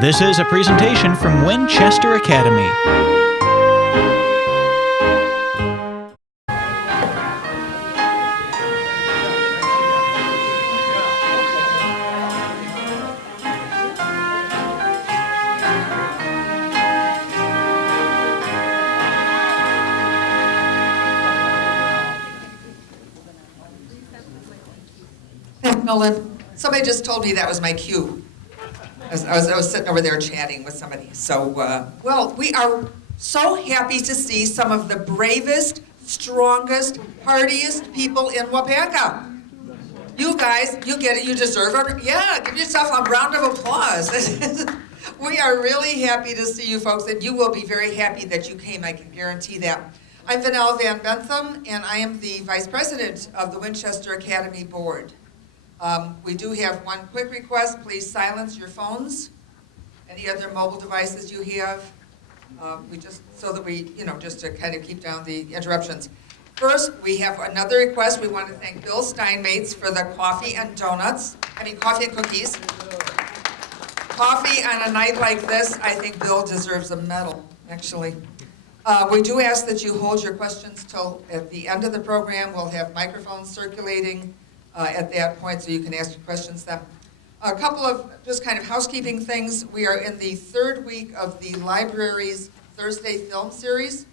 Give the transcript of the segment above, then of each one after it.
This is a presentation from Winchester Academy. Nolan, somebody just told me that was my cue. I was sitting over there chatting with somebody. So, well, we are so happy to see some of the bravest, strongest, hardiest people in Wapaka. You guys, you get it, you deserve it. Yeah, give yourself a round of applause. We are really happy to see you folks, and you will be very happy that you came, I can guarantee that. I'm Vanessa Van Bentham, and I am the Vice President of the Winchester Academy Board. We do have one quick request. Please silence your phones, any other mobile devices you have. Just to kind of keep down the interruptions. First, we have another request. We want to thank Bill Steinmates for the coffee and cookies. Coffee on a night like this, I think Bill deserves a medal, actually. We do ask that you hold your questions till at the end of the program. We'll have microphones circulating at that point, so you can ask your questions then. A couple of just kind of housekeeping things. We are in the third week of the library's Thursday film series.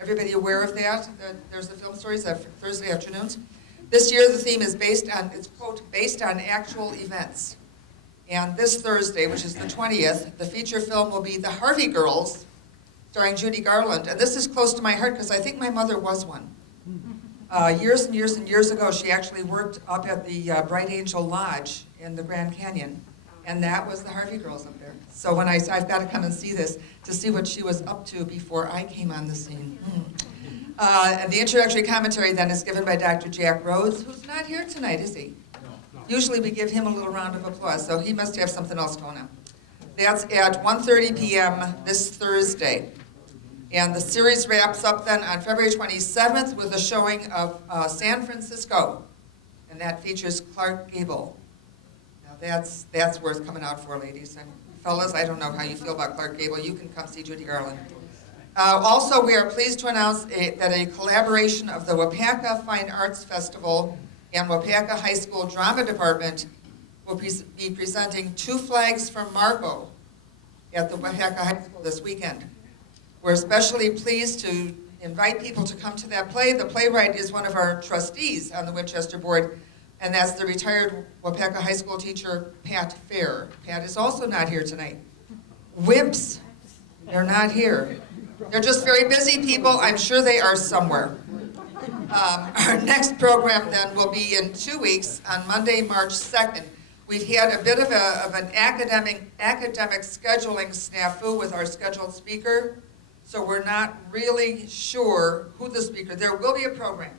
Everybody aware of that? There's the film series Thursday afternoons. This year the theme is it's quote, based on actual events. And this Thursday, which is the 20th, the feature film will be The Harvey Girls, starring Judy Garland. And this is close to my heart because I think my mother was one. Years and years and years ago, she actually worked up at the Bright Angel Lodge in the Grand Canyon, and that was the Harvey Girls up there. So when I've got to come and see this to see what she was up to before I came on the scene. And the introductory commentary then is given by Dr. Jack Rhodes, who's not here tonight, is he? No. Usually we give him a little round of applause, so he must have something else going on. That's at 1:30 p.m. this Thursday. And the series wraps up then on February 27th with a showing of San Francisco. And that features Clark Gable. Now that's worth coming out for, ladies. And fellas, I don't know how you feel about Clark Gable. You can come see Judy Garland. Also, we are pleased to announce that a collaboration of the Wapaka Fine Arts Festival and Wapaka High School Drama Department will be presenting Two Flags from Marco at the Wapaka High School this weekend. We're especially pleased to invite people to come to that play. The playwright is one of our trustees on the Winchester board, and that's the retired Wapaka High School teacher, Pat Fair. Pat is also not here tonight. Wimps, they're not here. They're just very busy people. I'm sure they are somewhere. Our next program then will be in 2 weeks on Monday, March 2nd. We've had a bit of an academic scheduling snafu with our scheduled speaker. So we're not really sure who the speaker, there will be a program.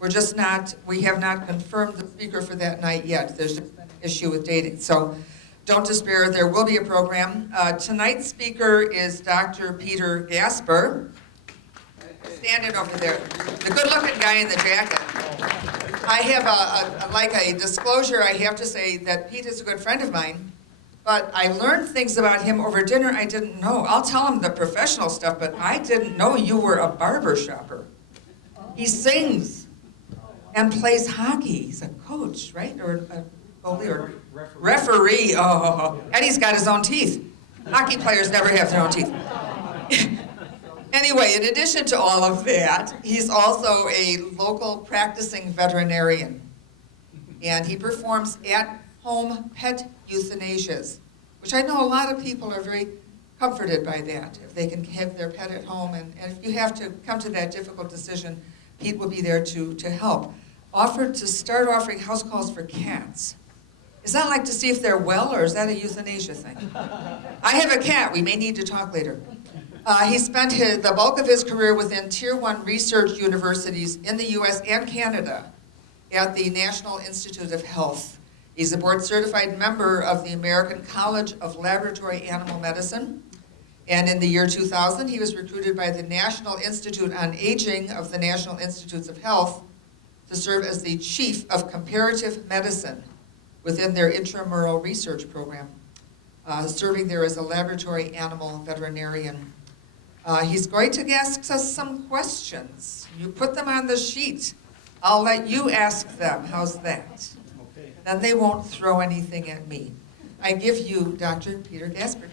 We have not confirmed the speaker for that night yet. There's just an issue with dating. So don't despair, there will be a program. Tonight's speaker is Dr. Peter Gasper. Standing over there, the good-looking guy in the jacket. I have a disclosure. I have to say that Pete is a good friend of mine. But I learned things about him over dinner I didn't know. I'll tell him the professional stuff, but I didn't know you were a barber shopper. He sings and plays hockey. He's a coach, right? Or a goalie or referee. Oh, and he's got his own teeth. Hockey players never have their own teeth. Anyway, in addition to all of that, he's also a local practicing veterinarian. And he performs at-home pet euthanasias, which I know a lot of people are very comforted by that, if they can have their pet at home. And if you have to come to that difficult decision, Pete will be there to help. Offered to start offering house calls for cats. Is that like to see if they're well, or is that a euthanasia thing? I have a cat. We may need to talk later. He spent the bulk of his career within Tier 1 research universities in the U.S. and Canada at the National Institute of Health. He's a board-certified member of the American College of Laboratory Animal Medicine. And in the year 2000, he was recruited by the National Institute on Aging of the National Institutes of Health to serve as the Chief of Comparative Medicine within their intramural research program, serving there as a laboratory animal veterinarian. He's going to ask us some questions. You put them on the sheet. I'll let you ask them. How's that? Okay. Then they won't throw anything at me. I give you Dr. Peter Gasper.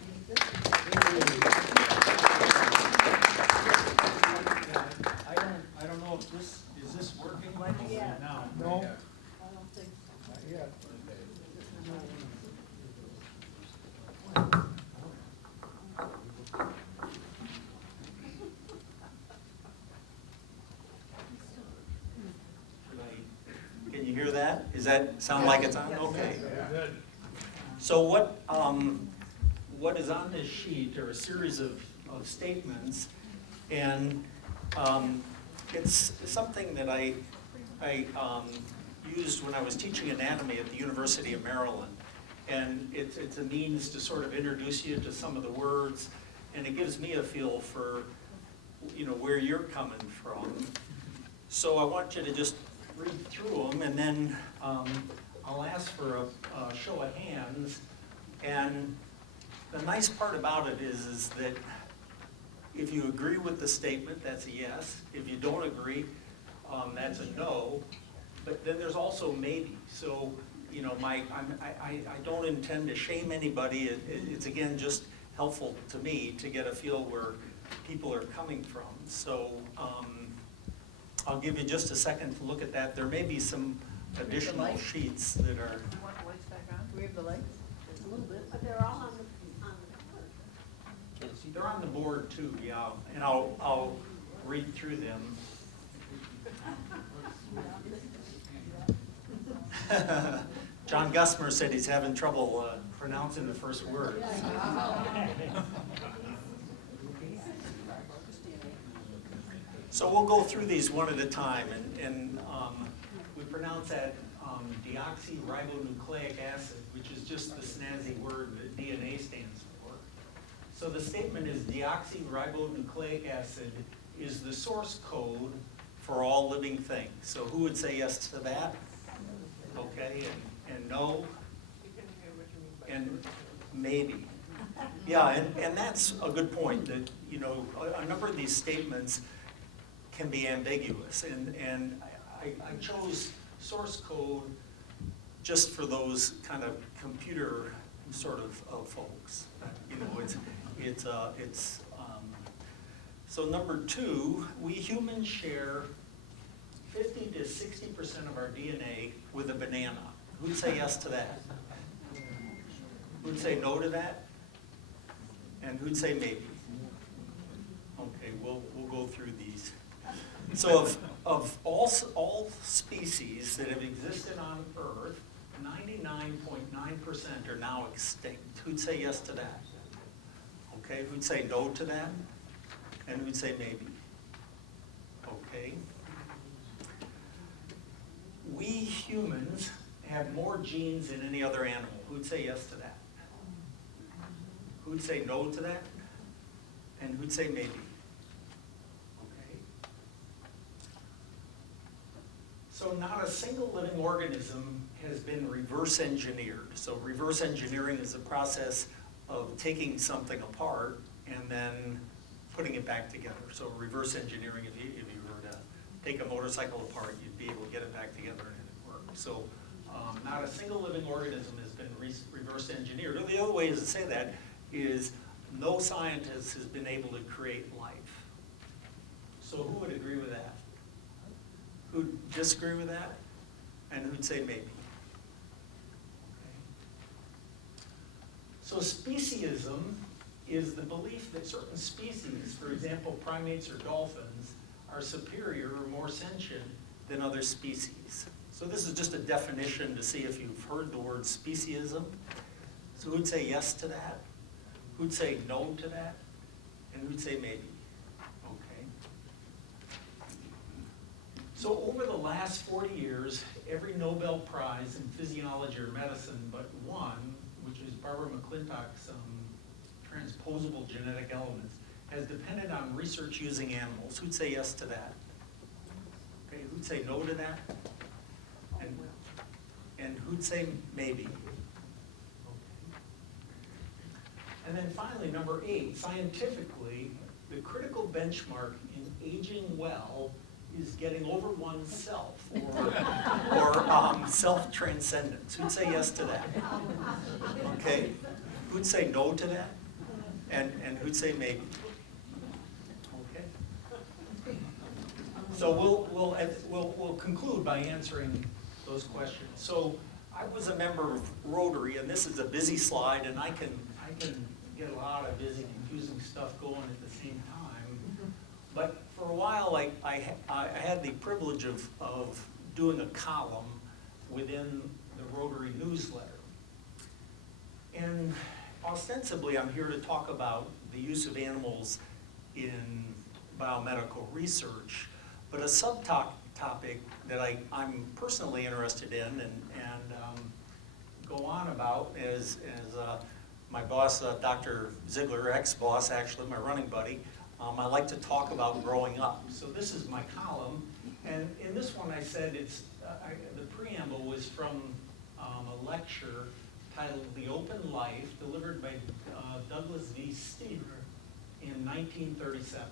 I don't know if this, is this working now? No. Can you hear that? Does that sound like it's on? Okay. So what is on this sheet are a series of statements, and it's something that I used when I was teaching anatomy at the University of Maryland. And it's a means to sort of introduce you to some of the words, and it gives me a feel for, where you're coming from. So I want you to just read through them, and then I'll ask for a show of hands. And the nice part about it is that if you agree with the statement, that's a yes. If you don't agree, that's a no. But then there's also maybe. So, I don't intend to shame anybody. It's again just helpful to me to get a feel where people are coming from. So I'll give you just a second to look at that. There may be some additional sheets that are. Do you want the lights back on? Do we have the lights? Just a little bit. But they're all on the board. They're on the board too, yeah, and I'll read through them. John Gusmer said he's having trouble pronouncing the first word. So we'll go through these one at a time, and we pronounce that deoxyribonucleic acid, which is just the snazzy word that DNA stands for. So the statement is deoxyribonucleic acid is the source code for all living things. So who would say yes to that? Okay, and no, and maybe. Yeah, and that's a good point, that, a number of these statements can be ambiguous, and I chose source code just for those kind of computer sort of folks. So number 2, we humans share 50 to 60% of our DNA with a banana. Who'd say yes to that? Who'd say no to that? And who'd say maybe? Okay, we'll go through these. So of all species that have existed on Earth, 99.9% are now extinct. Who'd say yes to that? Okay, who'd say no to that? And who'd say maybe? Okay. We humans have more genes than any other animal. Who'd say yes to that? Who'd say no to that? And who'd say maybe? Okay. So not a single living organism has been reverse engineered. So reverse engineering is the process of taking something apart and then putting it back together. So reverse engineering, if you were to take a motorcycle apart, you'd be able to get it back together and it would work. So not a single living organism has been reverse engineered. Or the other way to say that is no scientist has been able to create life. So who would agree with that? Who'd disagree with that? And who'd say maybe? Okay. So speciesism is the belief that certain species, for example, primates or dolphins, are superior or more sentient than other species. So this is just a definition to see if you've heard the word speciesism. So who'd say yes to that? Who'd say no to that? And who'd say maybe? Okay. So over the last 40 years, every Nobel Prize in physiology or medicine but one, which is Barbara McClintock's transposable genetic elements, has depended on research using animals. Who'd say yes to that? Okay, who'd say no to that? And who'd say maybe? And then finally, number 8, scientifically, the critical benchmark in aging well is getting over oneself, or self-transcendence. Who'd say yes to that? Okay. Who'd say no to that? And who'd say maybe? Okay. So we'll conclude by answering those questions. So I was a member of Rotary, and this is a busy slide, and I can get a lot of busy, confusing stuff going at the same time. But for a while, I had the privilege of doing a column within the Rotary newsletter. And ostensibly, I'm here to talk about the use of animals in biomedical research, but a subtopic that I'm personally interested in and go on about is my boss, Dr. Ziegler, ex-boss actually, my running buddy, I like to talk about growing up. So this is my column, and in this one I said the preamble was from a lecture titled The Open Life, delivered by Douglas V. Stever in 1937.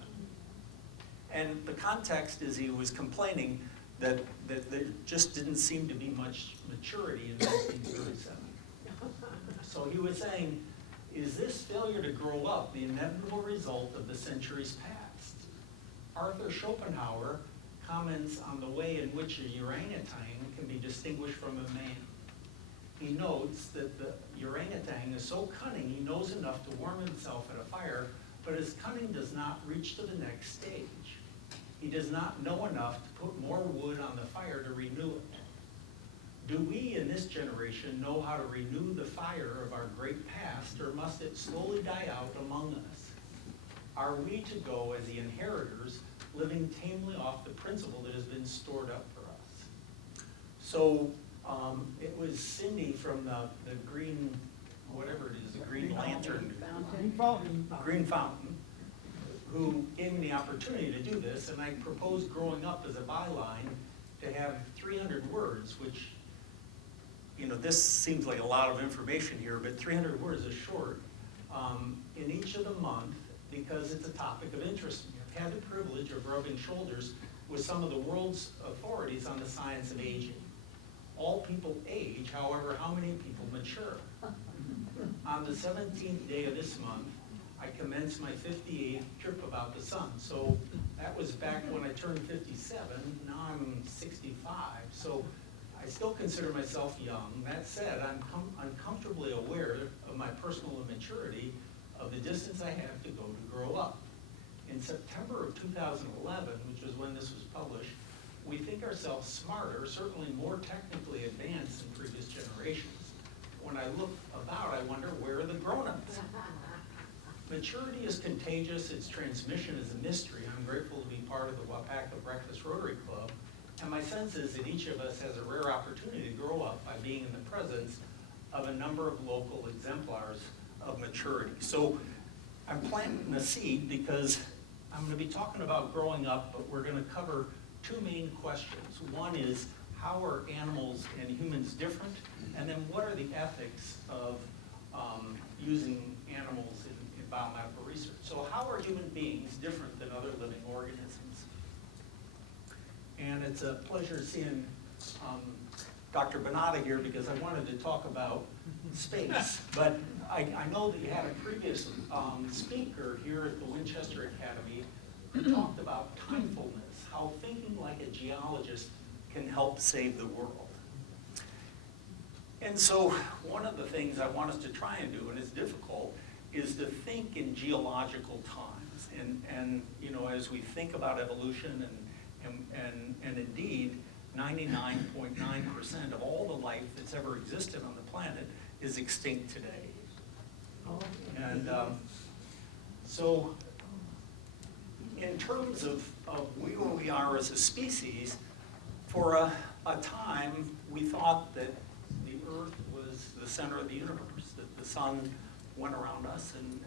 And the context is he was complaining that there just didn't seem to be much maturity in 1937. So he was saying, is this failure to grow up the inevitable result of the centuries past? Arthur Schopenhauer comments on the way in which a orangutan can be distinguished from a man. He notes that the orangutan is so cunning he knows enough to warm himself at a fire, but his cunning does not reach to the next stage. He does not know enough to put more wood on the fire to renew it. Do we in this generation know how to renew the fire of our great past, or must it slowly die out among us? Are we to go as the inheritors, living tamely off the principle that has been stored up for us? So it was Cindy from the Green, whatever it is, the Green Lantern, Green Fountain, who gave me the opportunity to do this, and I proposed growing up as a byline to have 300 words, which, you know, this seems like a lot of information here, but 300 words is short, in each of the month, because it's a topic of interest to me. I've had the privilege of rubbing shoulders with some of the world's authorities on the science of aging. All people age, however, how many people mature? On the 17th day of this month, I commenced my 58th trip about the sun. So that was back when I turned 57, now I'm 65. So I still consider myself young. That said, I'm comfortably aware of my personal immaturity, of the distance I have to go to grow up. In September of 2011, which was when this was published, we think ourselves smarter, certainly more technically advanced than previous generations. When I look about, I wonder, where are the grown-ups? Maturity is contagious, its transmission is a mystery. I'm grateful to be part of the Wapaka Breakfast Rotary Club, and my sense is that each of us has a rare opportunity to grow up by being in the presence of a number of local exemplars of maturity. So I'm planting a seed because I'm going to be talking about growing up, but we're going to cover two main questions. One is, how are animals and humans different? And then what are the ethics of using animals in biomedical research? So how are human beings different than other living organisms? And it's a pleasure seeing Dr. Bonata here, because I wanted to talk about space. But I know that you had a previous speaker here at the Winchester Academy who talked about timefulness, how thinking like a geologist can help save the world. And so one of the things I want us to try and do, and it's difficult, is to think in geological times. And you know, as we think about evolution and indeed 99.9% of all the life that's ever existed on the planet is extinct today. And so in terms of where we are as a species, for a time we thought that the Earth was the center of the universe, that the sun went around us, and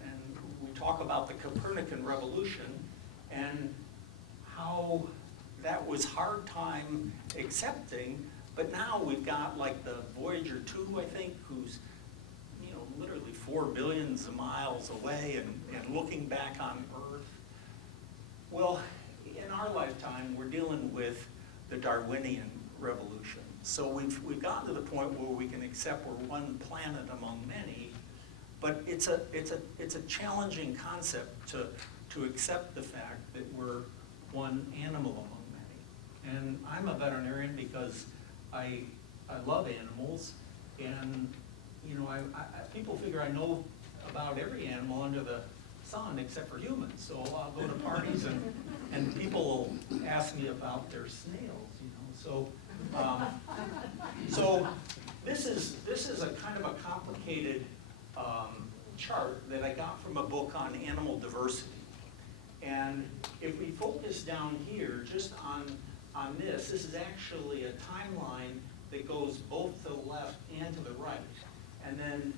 we talk about the Copernican revolution and how that was hard time accepting But now we've got like the Voyager 2, I think, who's, you know, literally 4 billions of miles away and looking back on Earth. Well, in our lifetime, we're dealing with the Darwinian revolution. So we've gotten to the point where we can accept we're one planet among many, but it's a challenging concept to accept the fact that we're one animal among many. And I'm a veterinarian because I love animals, and you know, people figure I know about every animal under the sun except for humans. So I'll go to parties and people will ask me about their snails, you know. So this is a kind of a complicated chart that I got from a book on animal diversity. And if we focus down here just on this is actually a timeline that goes both to the left and to the right. And then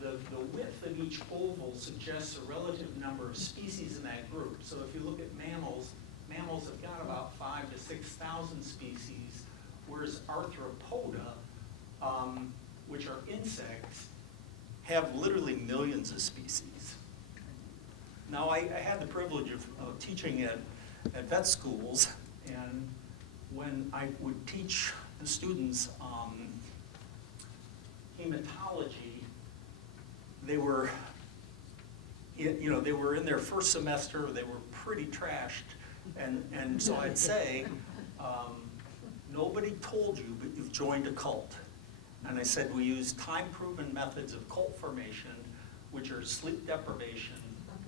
the width of each oval suggests a relative number of species in that group. So if you look at mammals, mammals have got about 5,000 to 6,000 species, whereas arthropoda, which are insects, have literally millions of species. Now, I had the privilege of teaching at vet schools, and when I would teach the students hematology, they were, you know, they were in their first semester, they were pretty trashed, and so I'd say, nobody told you, but you've joined a cult. And I said, we use time-proven methods of cult formation, which are sleep deprivation,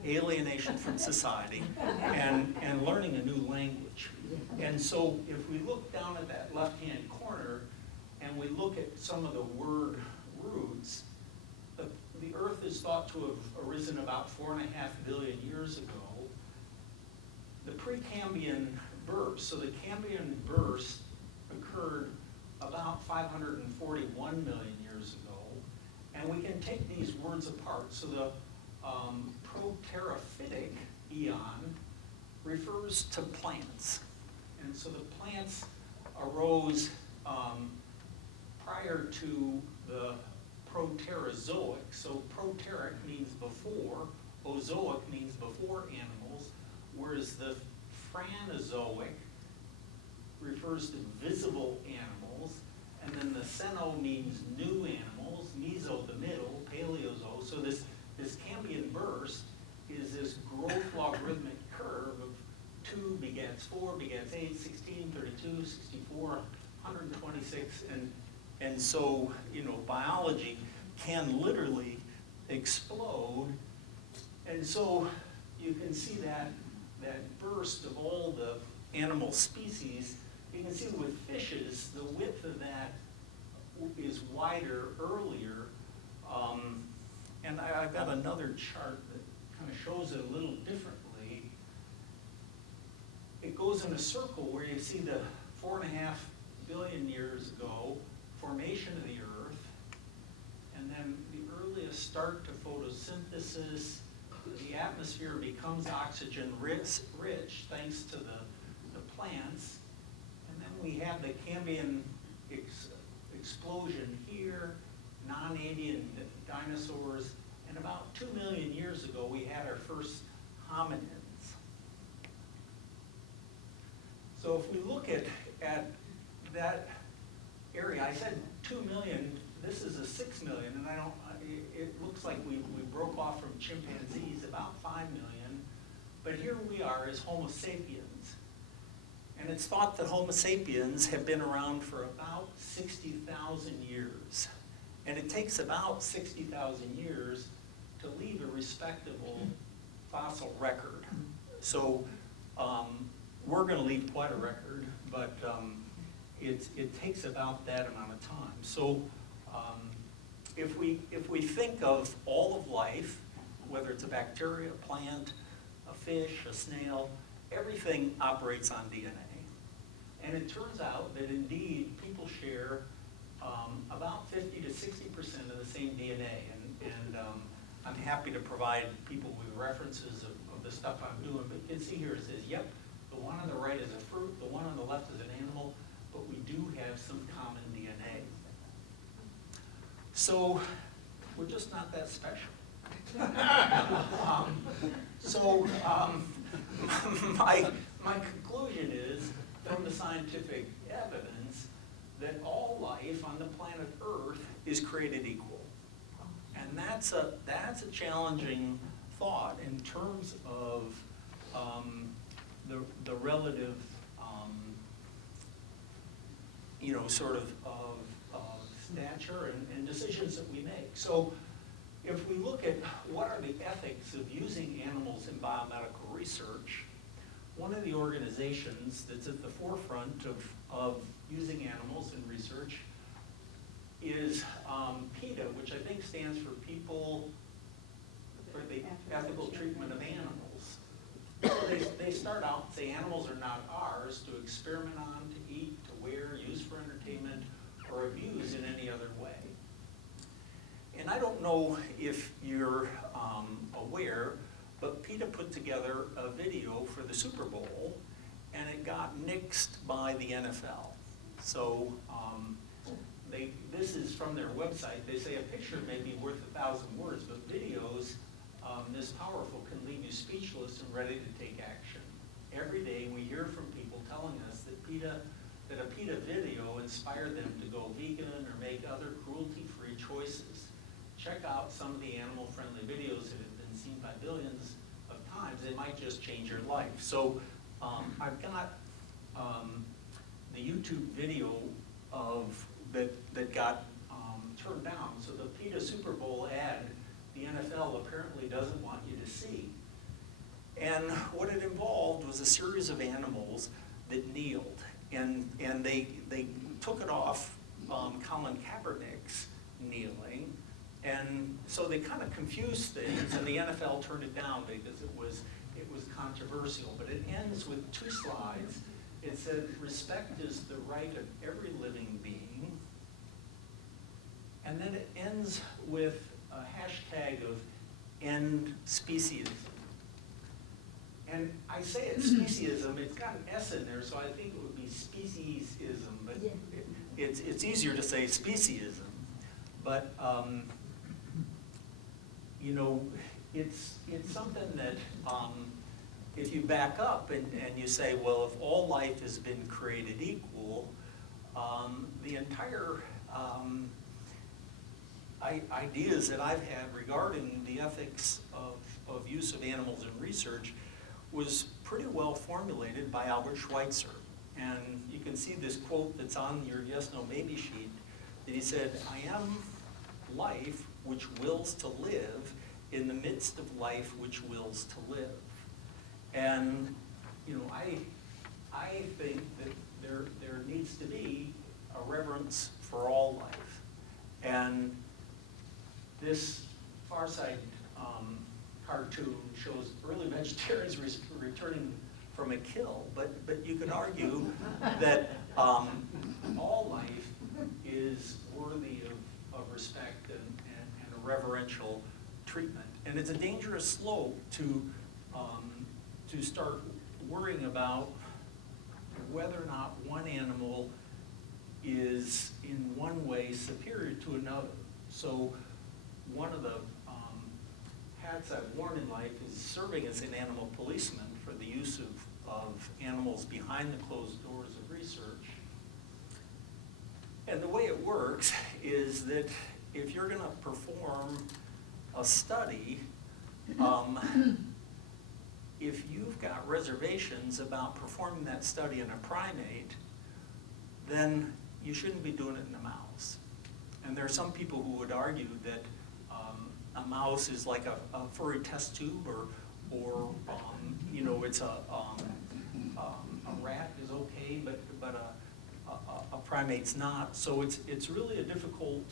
alienation from society, and learning a new language. And so if we look down at that left-hand corner, and we look at some of the word roots, the Earth is thought to have arisen about 4.5 billion years ago. The pre-Cambian burst, so the Cambian burst occurred about 541 million years ago, and we can take these words apart. So the proterophytic eon refers to plants, and so the plants arose prior to the Proterozoic. So proteric means before, ozoic means before animals, whereas the Franozoic refers to visible animals, and then the Ceno means new animals, Meso the middle, Paleozoic. So this Cambian burst is this growth logarithmic curve of 2 begets 4, begets 8, 16, 32, 64, 126, and so, you know, biology can literally explode. And so you can see that burst of all the animal species. You can see with fishes, the width of that is wider earlier. And I've got another chart that kind of shows it a little differently. It goes in a circle where you see the 4.5 billion years ago formation of the Earth, and then the earliest start to photosynthesis. The atmosphere becomes oxygen rich thanks to the plants, and then we have the Cambian explosion here, non-avian dinosaurs, and about 2 million years ago we had our first hominins. So if we look at that area, I said 2 million, this is a 6 million, and it looks like we broke off from chimpanzees about 5 million, but here we are as Homo sapiens. And it's thought that Homo sapiens have been around for about 60,000 years. And it takes about 60,000 years to leave a respectable fossil record. So we're going to leave quite a record, but it takes about that amount of time. So if we think of all of life, whether it's a bacteria, a plant, a fish, a snail, everything operates on DNA. And it turns out that indeed people share about 50 to 60% of the same DNA. And I'm happy to provide people with references of the stuff I'm doing, but you can see here it says, yep, the one on the right is a fruit, the one on the left is an animal, but we do have some common DNA. So we're just not that special. My conclusion is, from the scientific evidence, that all life on the planet Earth is created equal. And that's a challenging thought in terms of the relative, sort of stature and decisions that we make. So if we look at what are the ethics of using animals in biomedical research, one of the organizations that's at the forefront of using animals in research is PETA, which I think stands for People for the Ethical Treatment of Animals. They start out and say animals are not ours to experiment on, to eat, to wear, use for entertainment, or abuse in any other way. And I don't know if you're aware, but PETA put together a video for the Super Bowl, and it got nixed by the NFL. So this is from their website. They say a picture may be worth 1,000 words, but videos this powerful can leave you speechless and ready to take action. Every day we hear from people telling us that a PETA video inspired them to go vegan or make other cruelty-free choices. Check out some of the animal-friendly videos that have been seen by billions of times. They might just change your life. So I've got the YouTube video that got turned down. So the PETA Super Bowl ad, the NFL apparently doesn't want you to see. And what it involved was a series of animals that kneeled. And they took it off Colin Kaepernick's kneeling. And so they kind of confused things, and the NFL turned it down because it was controversial. But it ends with 2 slides. It said, respect is the right of every living being. And then it ends with a hashtag of end speciesism. And I say it's speciesism, it's got an S in there, so I think it would be speciesism, but it's easier to say speciesism. But it's something that if you back up and you say, well, if all life has been created equal, the entire ideas that I've had regarding the ethics of use of animals in research was pretty well formulated by Albert Schweitzer. And you can see this quote that's on your yes, no, maybe sheet, that he said, I am life which wills to live in the midst of life which wills to live. And I think that there needs to be a reverence for all life. And this Far Side cartoon shows early vegetarians returning from a kill, but you could argue that all life is worthy of respect and a reverential treatment. And it's a dangerous slope to start worrying about whether or not one animal is in one way superior to another. So one of the hats I've worn in life is serving as an animal policeman for the use of animals behind the closed doors of research. And the way it works is that if you're going to perform a study, if you've got reservations about performing that study in a primate, then you shouldn't be doing it in a mouse. And there are some people who would argue that a mouse is like a furry test tube, or it's a rat is okay, but a primate's not. So it's really a difficult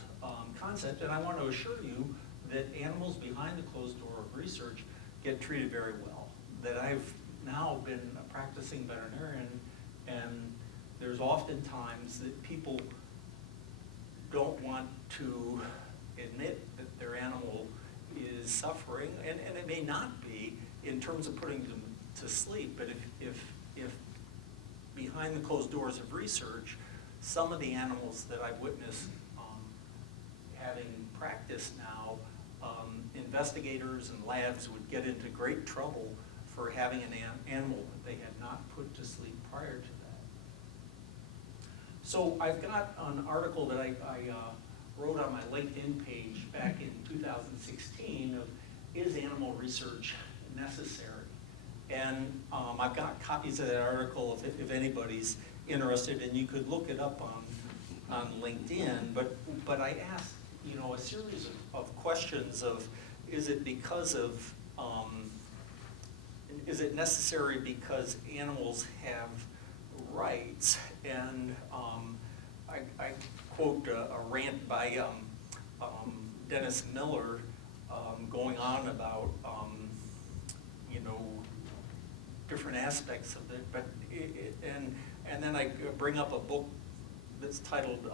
concept, and I want to assure you that animals behind the closed door of research get treated very well. That I've now been a practicing veterinarian, and there's often times that people don't want to admit that their animal is suffering, and it may not be in terms of putting them to sleep, but if behind the closed doors of research some of the animals that I've witnessed having practice now, investigators and labs would get into great trouble for having an animal that they had not put to sleep prior to that. So I've got an article that I wrote on my LinkedIn page back in 2016 of, is animal research necessary? And I've got copies of that article if anybody's interested, and you could look it up on LinkedIn. But I asked, you know, a series of questions of, is it because of, is it necessary because animals have rights? And I quote a rant by Dennis Miller going on about, you know, different aspects of it, but and then I bring up a book that's titled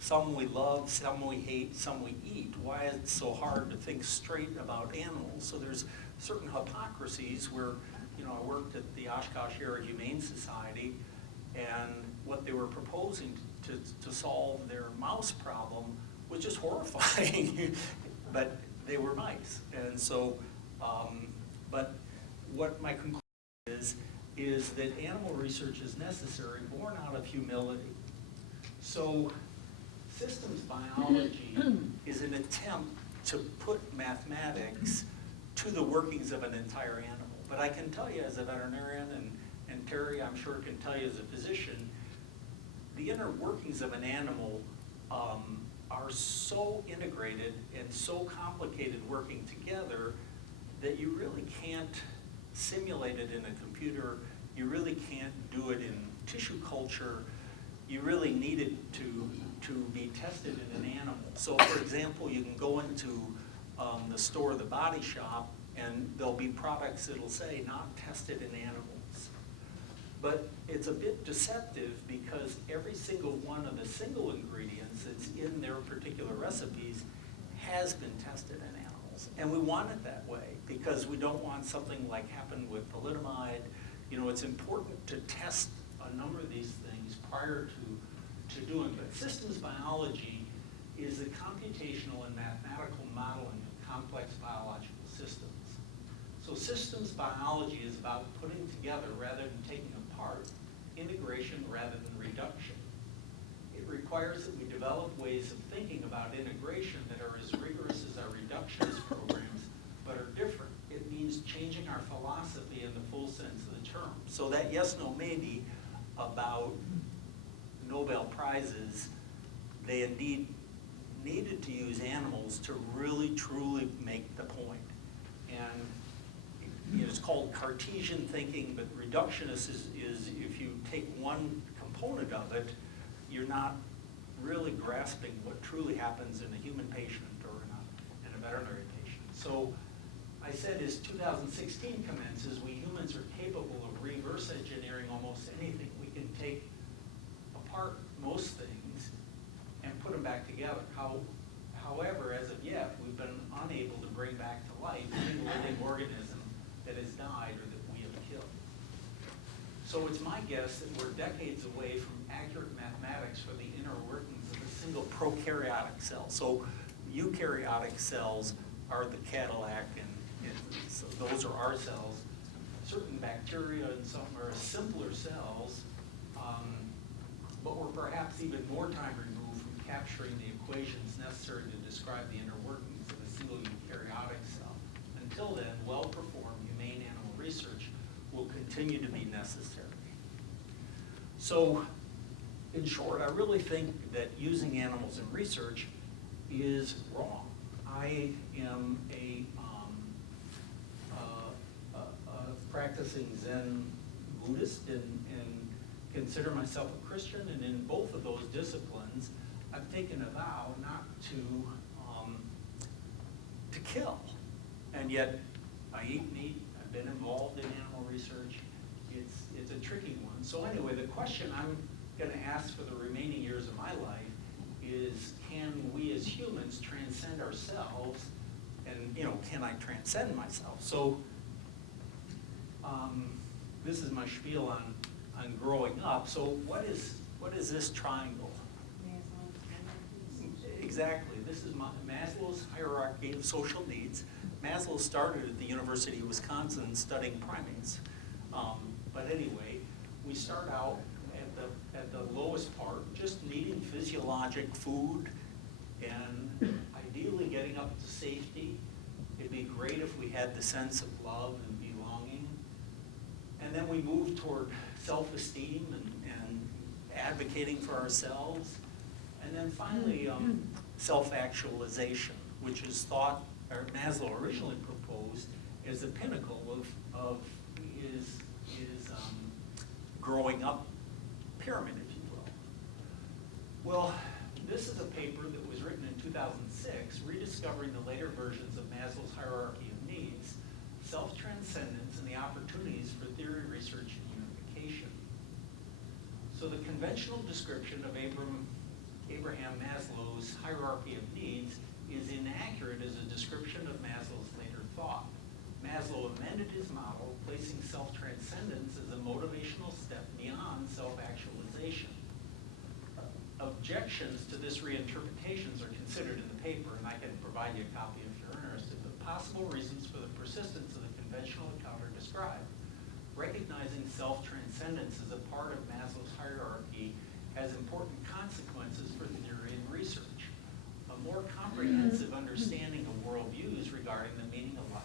Some We Love, Some We Hate, Some We Eat. Why is it so hard to think straight about animals? So there's certain hypocrisies where, you know, I worked at the Oshkosh Area Humane Society, and what they were proposing to solve their mouse problem was just horrifying, but they were mice. And so, but what my conclusion is that animal research is necessary, born out of humility. So systems biology is an attempt to put mathematics to the workings of an entire animal. But I can tell you as a veterinarian, and Terry, I'm sure, can tell you as a physician, the inner workings of an animal are so integrated and so complicated working together that you really can't simulate it in a computer. You really can't do it in tissue culture. You really need it to be tested in an animal. So for example, you can go into the store, the body shop, and there'll be products that'll say not tested in animals. But it's a bit deceptive because every single one of the single ingredients that's in their particular recipes has been tested in animals. And we want it that way because we don't want something like happened with thalidomide. You know, it's important to test a number of these things prior to doing. But systems biology is the computational and mathematical modeling of complex biological systems. So systems biology is about putting together rather than taking apart, integration rather than reduction. It requires that we develop ways of thinking about integration that are as rigorous as our reductionist programs, but are different. It means changing our philosophy in the full sense of the term. So that yes, no, maybe about Nobel Prizes, they indeed needed to use animals to really, truly make the point. And you know, it's called Cartesian thinking, but reductionist is if you take one component of it, you're not really grasping what truly happens in a human patient or in a veterinary patient. So I said as 2016 commences, we humans are capable of reverse engineering almost anything. We can take apart most things and put them back together. However, as of yet, we've been unable to bring back to life any living organism that has died or that we have killed. So it's my guess that we're decades away from accurate mathematics for the inner workings of a single prokaryotic cell. So eukaryotic cells are the Cadillac, and so those are our cells. Certain bacteria and some are simpler cells, but we're perhaps even more time removed from capturing the equations necessary to describe the inner workings of a single eukaryotic cell. Until then, well-performed humane animal research will continue to be necessary. So, in short, I really think that using animals in research is wrong. I am a practicing Zen Buddhist and consider myself a Christian, and in both of those disciplines, I've taken a vow not to kill. And yet, I eat meat, I've been involved in animal research. It's a tricky one. So anyway, the question I'm gonna ask for the remaining years of my life is, can we as humans transcend ourselves? And you know, can I transcend myself? So this is my spiel on growing up. So what is What is this triangle? Exactly. This is Maslow's hierarchy of social needs. Maslow started at the University of Wisconsin studying primates. But anyway, we start out at the lowest part, just needing physiologic food and ideally getting up to safety. It'd be great if we had the sense of love and belonging. And then we move toward self-esteem and advocating for ourselves. And then finally, self-actualization, which is thought, or Maslow originally proposed, as the pinnacle of his growing up pyramid, if you will. Well, this is a paper that was written in 2006, rediscovering the later versions of Maslow's hierarchy of needs, self-transcendence, and the opportunities for theory, research, and unification. So the conventional description of Abraham Maslow's hierarchy of needs is inaccurate as a description of Maslow's later thought. Maslow amended his model, placing self-transcendence as a motivational step beyond self-actualization. Objections to this reinterpretations are considered in the paper, and I can provide you a copy if you're interested. The possible reasons for the persistence of the conventional account are described. Recognizing self-transcendence as a part of Maslow's hierarchy has important consequences for theory and research. A more comprehensive understanding of worldviews regarding the meaning of life,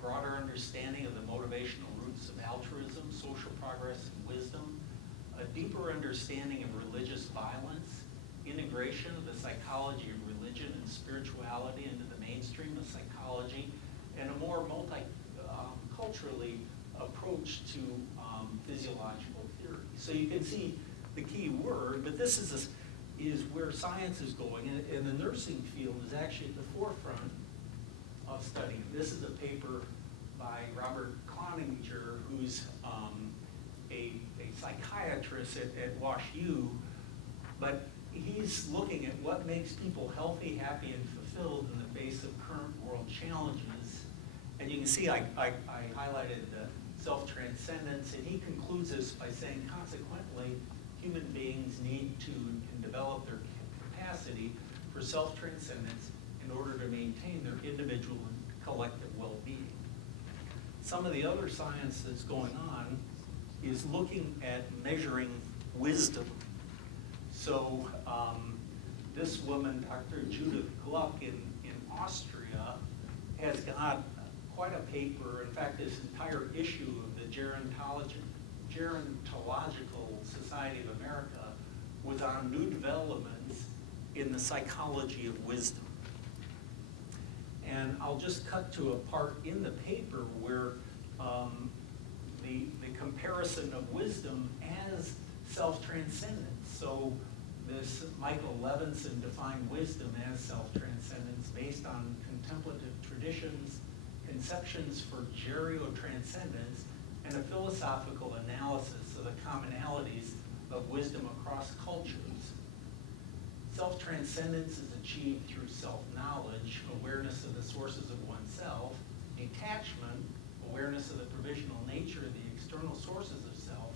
broader understanding of the motivational roots of altruism, social progress, and wisdom, a deeper understanding of religious violence, integration of the psychology of religion and spirituality into the mainstream of psychology, and a more multiculturally approach to physiological theory. So you can see the key word, but this is where science is going, and the nursing field is actually at the forefront of studying. This is a paper by Robert Cloninger, who's a psychiatrist at Wash U, but he's looking at what makes people healthy, happy, and fulfilled in the face of current world challenges. And you can see I highlighted the self-transcendence, and he concludes this by saying, consequently, human beings need to and develop their capacity for self-transcendence in order to maintain their individual and collective well-being. Some of the other science that's going on is looking at measuring wisdom. So this woman, Dr. Judith Gluck in Austria, has got quite a paper. In fact, this entire issue of the Gerontological Society of America was on new developments in the psychology of wisdom. And I'll just cut to a part in the paper where the comparison of wisdom as self-transcendence. So this Michael Levinson defined wisdom as self-transcendence based on contemplative traditions, conceptions for gerotranscendence, and a philosophical analysis of the commonalities of wisdom across cultures. Self-transcendence is achieved through self-knowledge, awareness of the sources of oneself, detachment, awareness of the provisional nature of the external sources of self,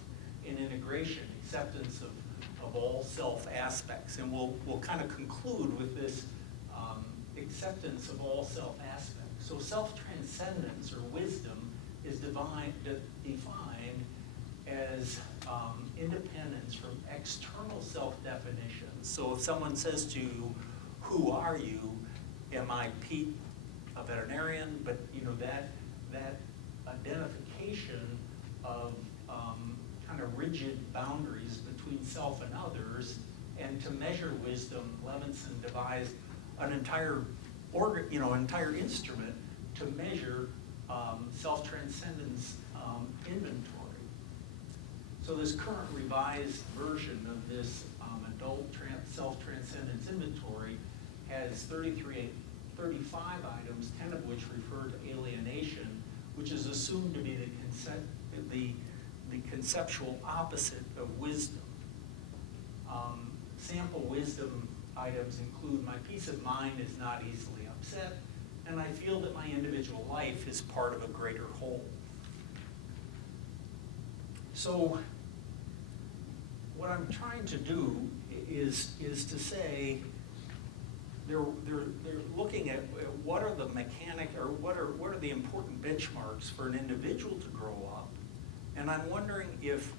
and integration, acceptance of all self aspects. And we'll kind of conclude with this acceptance of all self aspects. So self-transcendence or wisdom is defined as independence from external self-definitions. So if someone says to you, who are you? Am I Pete, a veterinarian? But that identification of kind of rigid boundaries between self and others, and to measure wisdom, Levinson devised an entire instrument to measure self-transcendence inventory. So this current revised version of this adult self-transcendence inventory has 35 items, 10 of which refer to alienation, which is assumed to be the conceptual opposite of wisdom. Sample wisdom items include, my peace of mind is not easily upset, and I feel that my individual life is part of a greater whole. So what I'm trying to do is to say, they're looking at what are the what are the important benchmarks for an individual to grow up, and I'm wondering if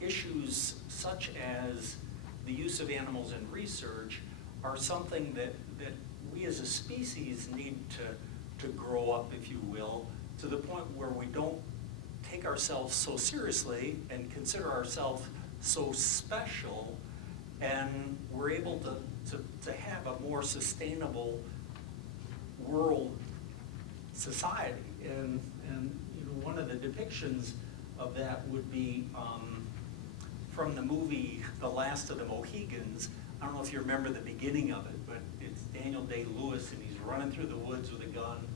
issues such as the use of animals in research are something that we as a species need to grow up, if you will, to the point where we don't take ourselves so seriously and consider ourselves so special, and we're able to have a more sustainable world society. And you know, one of the depictions of that would be from the movie The Last of the Mohegans. I don't know if you remember the beginning of it, but it's Daniel Day-Lewis, and he's running through the woods with a gun,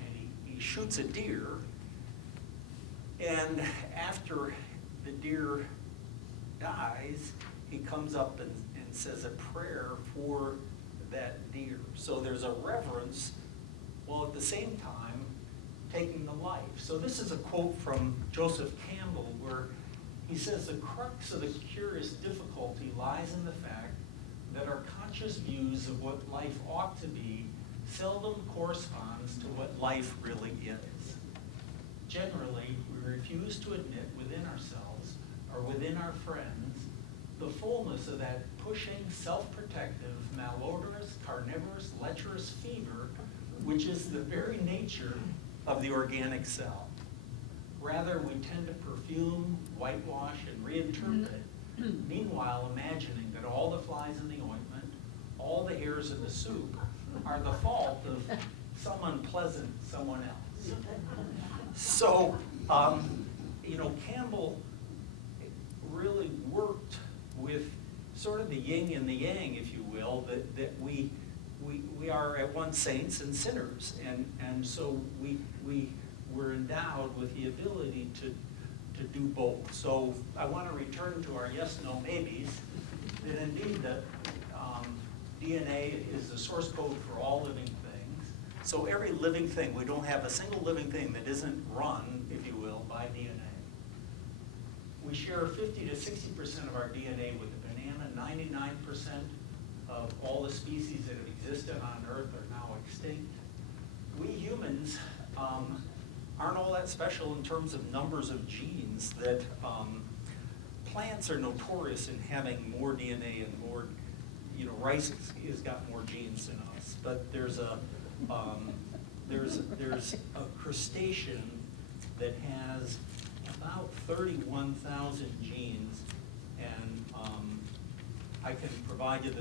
and he shoots a deer, and after the deer dies, he comes up and says a prayer for that deer. So there's a reverence, while at the same time taking the life. So this is a quote from Joseph Campbell, where he says, "The crux of the curious difficulty lies in the fact that our conscious views of what life ought to be seldom corresponds to what life really is. Generally, we refuse to admit within ourselves or within our friends the fullness of that pushing, self-protective, malodorous, carnivorous, lecherous fever, which is the very nature of the organic cell. Rather, we tend to perfume, whitewash, and reinterpret, meanwhile imagining that all the flies in the ointment, all the hairs in the soup, are the fault of some unpleasant someone else." So, you know, Campbell really worked with sort of the yin and the yang, if you will, that we are at once saints and sinners, and so we were endowed with the ability to do both. So I want to return to our yes, no, maybes, that indeed the DNA is the source code for all living things. So every living thing, we don't have a single living thing that isn't run, if you will, by DNA. We share 50 to 60% of our DNA with the banana. 99% of all the species that have existed on Earth are now extinct. We humans aren't all that special in terms of numbers of genes. That plants are notorious in having more DNA and more, you know, rice has got more genes than us. But there's a crustacean that has about 31,000 genes, and I can provide you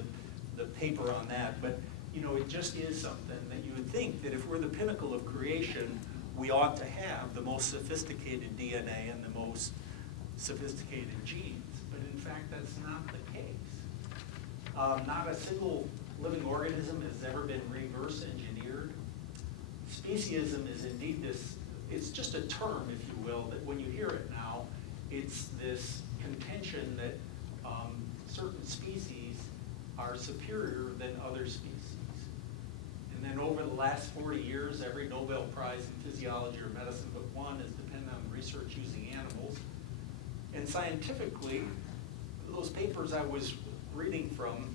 the paper on that. But you know, it just is something that you would think that if we're the pinnacle of creation, we ought to have the most sophisticated DNA and the most sophisticated genes. But in fact, that's not the case. Not a single living organism has ever been reverse engineered. Speciesism is indeed this, it's just a term, if you will, that when you hear it now, it's this contention that certain species are superior than other species. And then over the last 40 years, every Nobel Prize in physiology or medicine but one is dependent on research using animals. And scientifically, those papers I was reading from,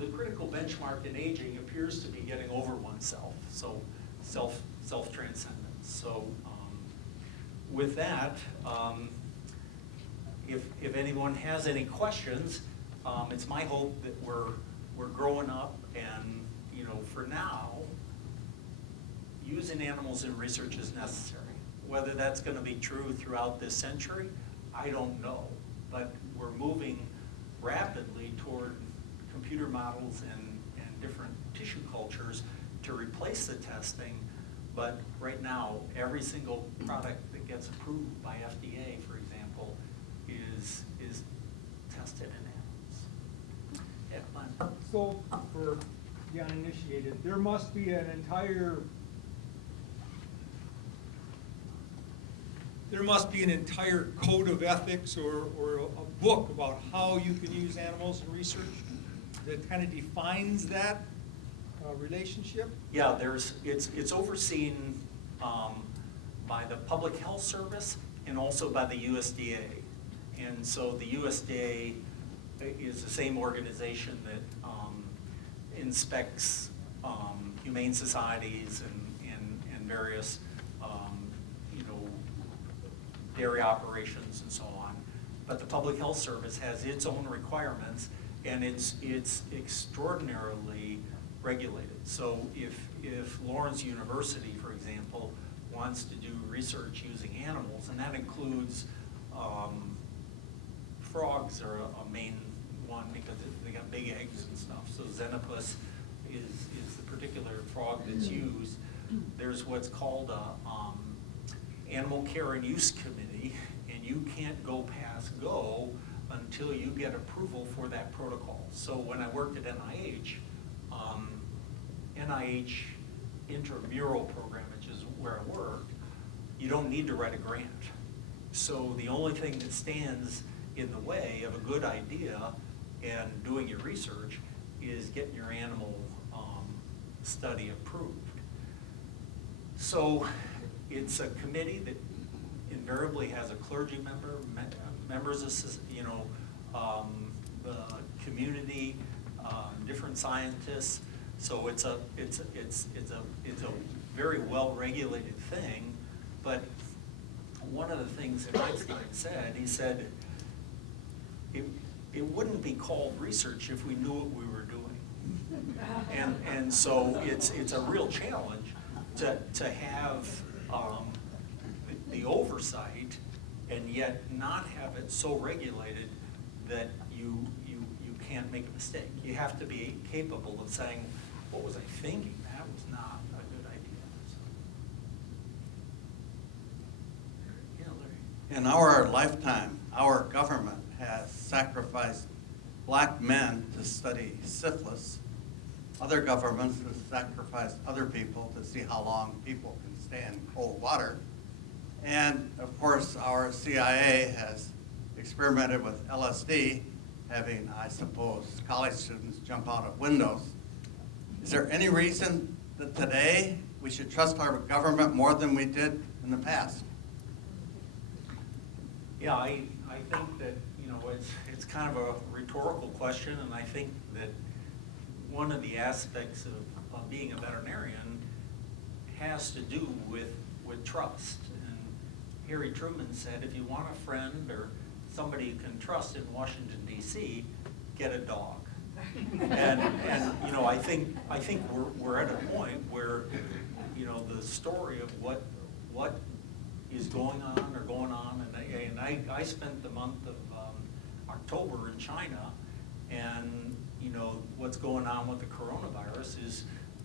the critical benchmark in aging appears to be getting over oneself, so self-transcendence. So with that, if anyone has any questions, it's my hope that we're growing up, and you know, for now, using animals in research is necessary. Whether that's going to be true throughout this century, I don't know, but we're moving rapidly toward computer models and different tissue cultures to replace the testing. But right now, every single product that gets approved by FDA, for example, is tested in animals. Yeah, Glenn. So for the uninitiated, there must be an entire code of ethics or a book about how you can use animals in research that kind of defines that relationship? Yeah, it's overseen by the Public Health Service and also by the USDA. And so the USDA is the same organization that inspects humane societies and various, dairy operations and so on. But the Public Health Service has its own requirements, and it's extraordinarily regulated. So if Lawrence University, for example, wants to do research using animals, and that includes frogs are a main one because they got big eggs and stuff. So Xenopus is the particular frog that's used. There's what's called a Animal Care and Use Committee, and you can't go past go until you get approval for that protocol. So when I worked at NIH, NIH intramural program, which is where I worked, you don't need to write a grant. So the only thing that stands in the way of a good idea and doing your research is getting your animal study approved. So it's a committee that invariably has a clergy member, members of, the community, different scientists. So it's a very well-regulated thing. But one of the things that Einstein said, he said, it wouldn't be called research if we knew what we were doing. And so it's a real challenge to have the oversight and yet not have it so regulated that you can't make a mistake. You have to be capable of saying, what was I thinking? That was not a good idea. So, yeah, Larry. In our lifetime, our government has sacrificed black men to study syphilis. Other governments have sacrificed other people to see how long people can stand cold water. And of course, our CIA has experimented with LSD, having, I suppose, college students jump out of windows. Is there any reason that today we should trust our government more than we did in the past? Yeah, I think that, it's kind of a rhetorical question, and I think that one of the aspects of being a veterinarian has to do with trust. And Harry Truman said, if you want a friend or somebody you can trust in Washington, D.C., get a dog. And I think we're at a point where, the story of what is going on, and I spent the month of October in China, and what's going on with the coronavirus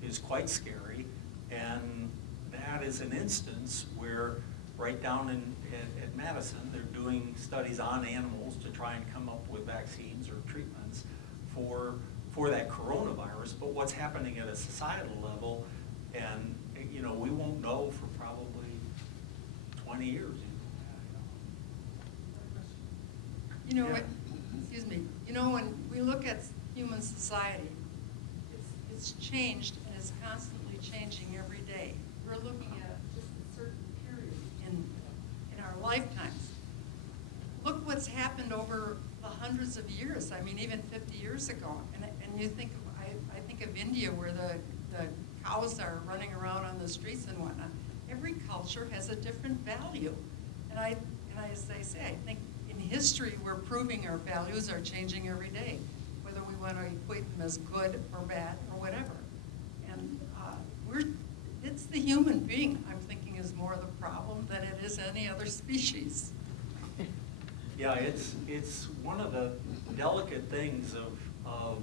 is quite scary, and that is an instance where right down at Madison, they're doing studies on animals to try and come up with vaccines or treatments for that coronavirus. But what's happening at a societal level, and we won't know for probably 20 years. Excuse me, when we look at human society, it's changed and it's constantly changing every day. We're looking at just a certain period in our lifetimes. Look what's happened over the hundreds of years. I mean, even 50 years ago. And you think I think of India, where the cows are running around on the streets and whatnot. Every culture has a different value. And as I say, I think in history we're proving our values are changing every day, whether we want to equate them as good or bad or whatever. And it's the human being, I'm thinking, is more the problem than it is any other species. Yeah, it's one of the delicate things of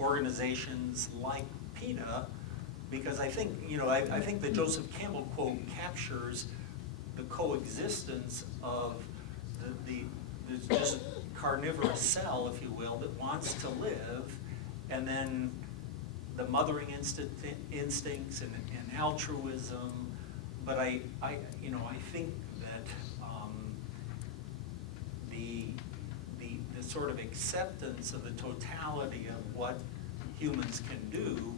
organizations like PETA, because I think, I think the Joseph Campbell quote captures the coexistence of the just carnivorous cell, if you will, that wants to live, and then the mothering instincts and altruism. But I think that the sort of acceptance of the totality of what humans can do,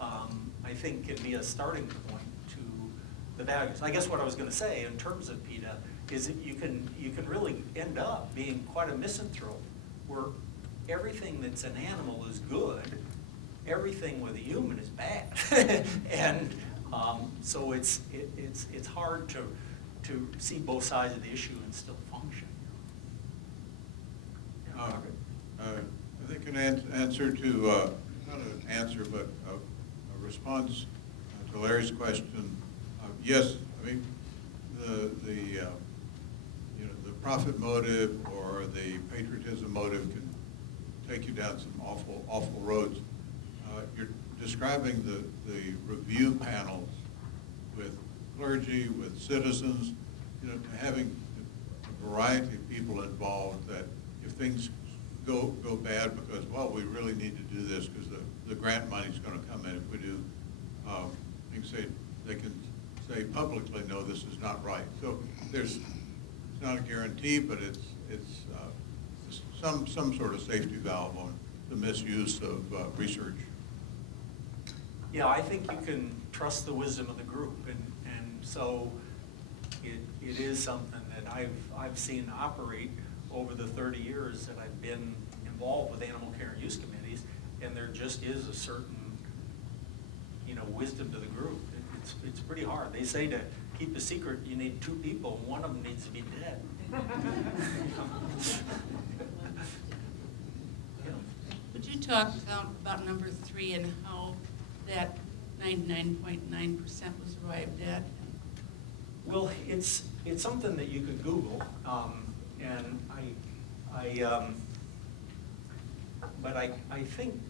I think can be a starting point to the values. I guess what I was going to say in terms of PETA is that you can really end up being quite a misanthrope, where everything that's an animal is good, everything with a human is bad. And so it's hard to see both sides of the issue and still function. I think an answer to, not an answer, but a response to Larry's question, yes, I mean, the profit motive or the patriotism motive can take you down some awful roads. You're describing the review panels with clergy, with citizens, having a variety of people involved, that if things go bad because, well, we really need to do this because the grant money's going to come in if we do, they can say publicly, no, this is not right. So it's not a guarantee, but it's some sort of safety valve on the misuse of research. Yeah, I think you can trust the wisdom of the group, and so it is something that I've seen operate over the 30 years that I've been involved with animal care and use committees, and there just is a certain, wisdom to the group. It's pretty hard. They say to keep a secret, you need 2 people, and one of them needs to be dead. Would you talk about number 3 and how that 99.9% was arrived at? Well, it's something that you could Google, and but I think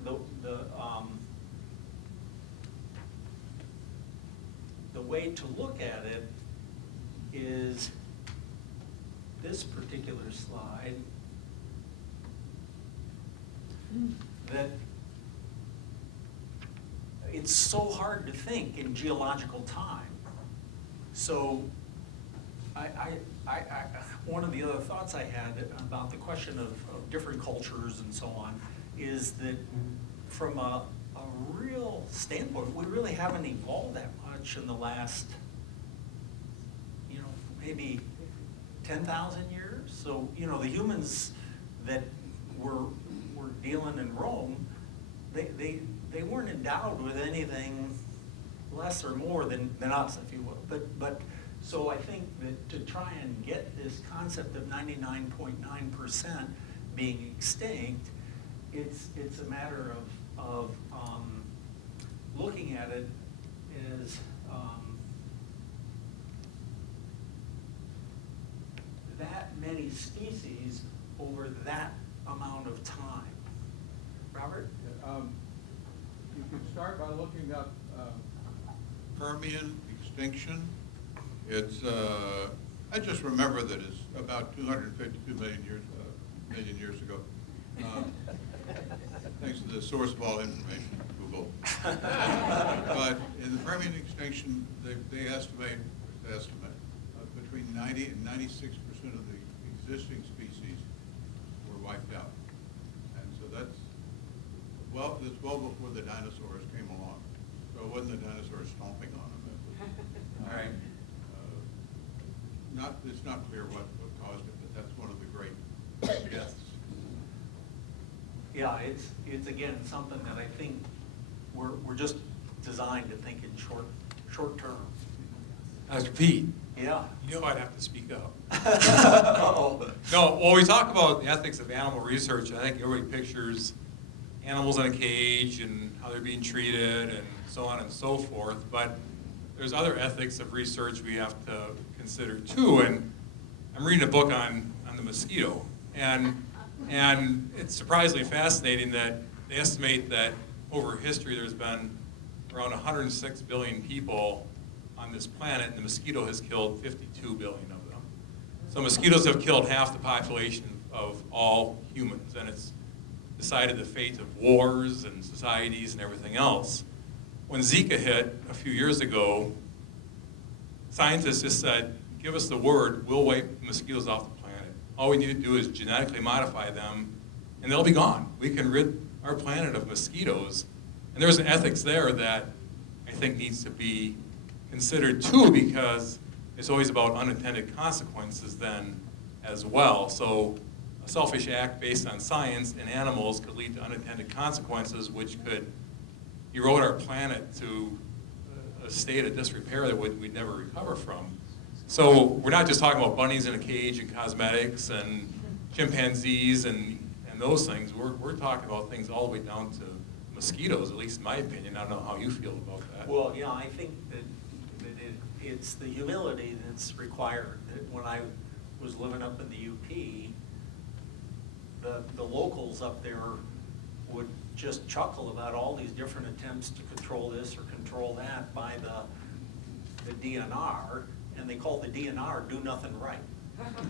the way to look at it is this particular slide, that it's so hard to think in geological time. So one of the other thoughts I had about the question of different cultures and so on is that from a real standpoint, we really haven't evolved that much in the last, maybe 10,000 years. So, the humans that were dealing in Rome, they weren't endowed with anything less or more than us, if you will. But so I think that to try and get this concept of 99.9% being extinct, it's a matter of looking at it as that many species over that amount of time. Robert? You can start by looking up Permian Extinction. It's, I just remember that it's about 252 million years ago. Thanks to the source of all information, Google. But in the Permian Extinction, they estimate between 90 and 96% of the existing species were wiped out. And so it's well before the dinosaurs came along. So it wasn't the dinosaurs stomping on them. All right. It's not clear what caused it, but that's one of the great deaths. Yeah, it's again something that I think we're just designed to think in short term. Dr. Pete. Yeah. You know I'd have to speak up. Uh-oh. No, well, we talk about the ethics of animal research. I think everybody pictures animals in a cage and how they're being treated and so on and so forth. But there's other ethics of research we have to consider too. And I'm reading a book on the mosquito. And it's surprisingly fascinating that they estimate that over history there's been around 106 billion people on this planet, and the mosquito has killed 52 billion of them. So mosquitoes have killed half the population of all humans, and it's decided the fate of wars and societies and everything else. When Zika hit a few years ago, scientists just said, give us the word, we'll wipe mosquitoes off the planet. All we need to do is genetically modify them, and they'll be gone. We can rid our planet of mosquitoes. And there's an ethics there that I think needs to be considered too, because it's always about unintended consequences then as well. So a selfish act based on science in animals could lead to unintended consequences, which could erode our planet to a state of disrepair that we'd never recover from. So we're not just talking about bunnies in a cage and cosmetics and chimpanzees and those things. We're talking about things all the way down to mosquitoes, at least in my opinion. I don't know how you feel about that. Well, yeah, I think that it's the humility that's required. That when I was living up in the UP, the locals up there would just chuckle about all these different attempts to control this or control that by the DNR, and they call the DNR do nothing right.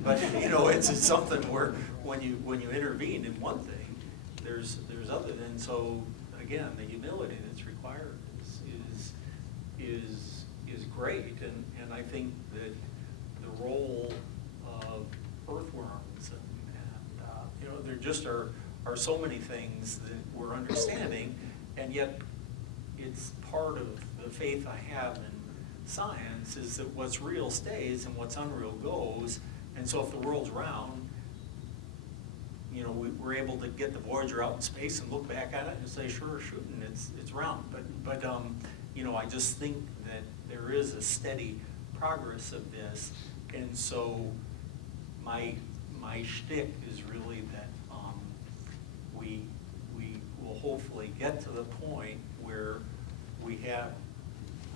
But you know, it's something where when you intervene in one thing, there's other. And so again, the humility that's required is great, and I think that the role of earthworms and you know, there just are so many things that we're understanding, and yet it's part of the faith I have in science is that what's real stays and what's unreal goes. And so if the world's round, you know, we're able to get the Voyager out in space and look back at it and say, sure, shooting, it's round. But you know, I just think that there is a steady progress of this, and so my shtick is really that we will hopefully get to the point where we have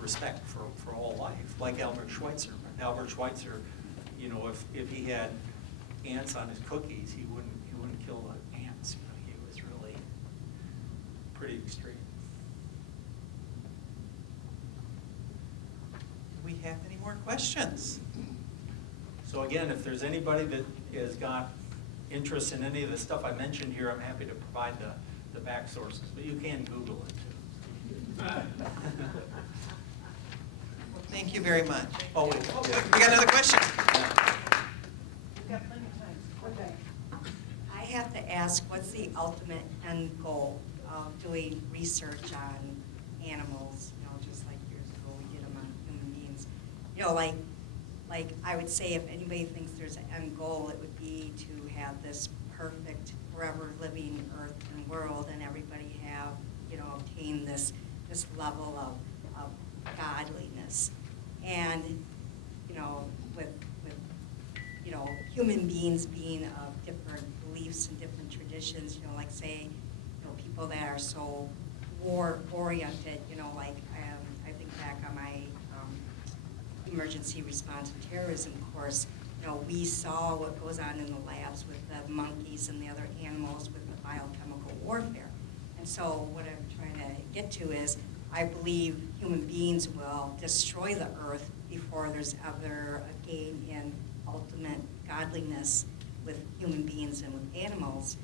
respect for all life, like Albert Schweitzer. Albert Schweitzer, you know, if he had ants on his cookies, he wouldn't kill the ants. You know, he was really pretty extreme. Do we have any more questions? So again, if there's anybody that has got interest in any of the stuff I mentioned here, I'm happy to provide the back sources, but you can Google it too. Well, thank you very much. Oh, wait. We got another question. We've got plenty of time. Okay. I have to ask, what's the ultimate end goal of doing research on animals? You know, just like years ago we did them on human beings. You know, like I would say, if anybody thinks there's an end goal, it would be to have this perfect, forever living earth and world, and everybody have, you know, obtain this level of godliness. And, you know, with you know, human beings being of different beliefs and different traditions, you know, like say, you know, people that are so war-oriented, you know, like I think back on my emergency response to terrorism course, you know, we saw what goes on in the labs with the monkeys and the other animals with the biochemical warfare. And so what I'm trying to get to is, I believe human beings will destroy the earth before there's ever a gain in ultimate godliness with human beings and with animals.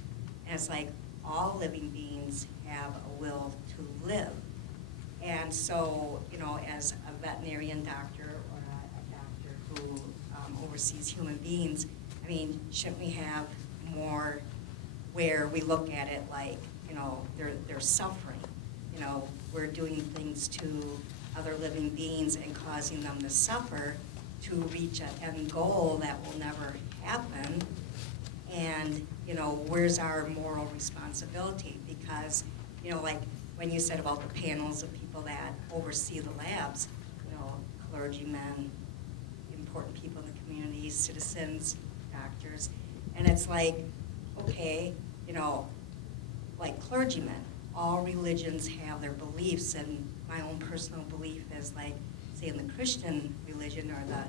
And it's like all living beings have a will to live. And so, you know, as a veterinarian doctor or a doctor who oversees human beings, I mean, shouldn't we have more where we look at it like, you know, they're suffering. You know, we're doing things to other living beings and causing them to suffer to reach an end goal that will never happen. And, you know, where's our moral responsibility? Because, you know, like when you said about the panels of people that oversee the labs, you know, clergymen, important people in the community, citizens, doctors, and it's like, okay, you know, like clergymen, all religions have their beliefs, and my own personal belief is like, say in the Christian religion or the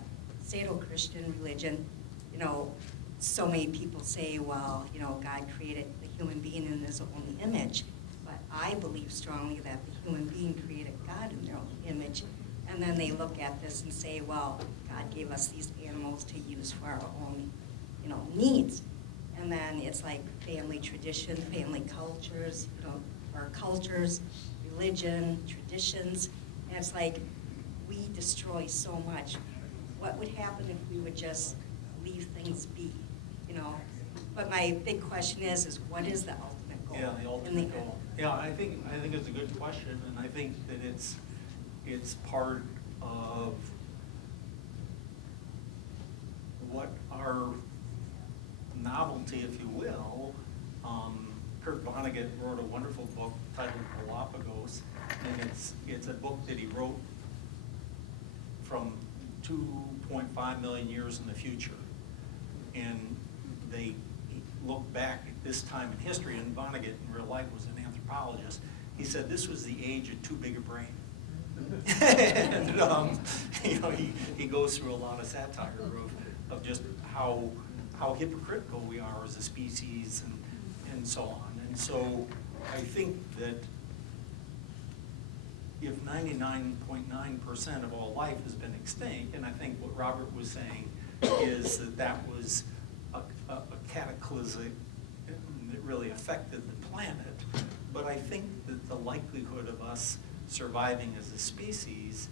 Sado-Christian religion, you know, so many people say, well, you know, God created the human being in his own image, but I believe strongly that the human being created God in their own image, and then they look at this and say, well, God gave us these animals to use for our own, you know, needs. And then it's like family tradition, family cultures, you know, our cultures, religion, traditions, and it's like we destroy so much. What would happen if we would just leave things be, you know? But my big question is what is the ultimate goal? Yeah, the ultimate goal. Yeah, I think it's a good question, and I think that it's part of what our novelty, if you will, Kurt Vonnegut wrote a wonderful book titled Galapagos, and it's a book that he wrote from 2.5 million years in the future. And they look back at this time in history, and Vonnegut in real life was an anthropologist. He said this was the age of too big a brain. And you know, he goes through a lot of satire of just how hypocritical we are as a species and so on. And so I think that if 99.9% of all life has been extinct, and I think what Robert was saying is that was a cataclysm that really affected the planet, but I think that the likelihood of us surviving as a species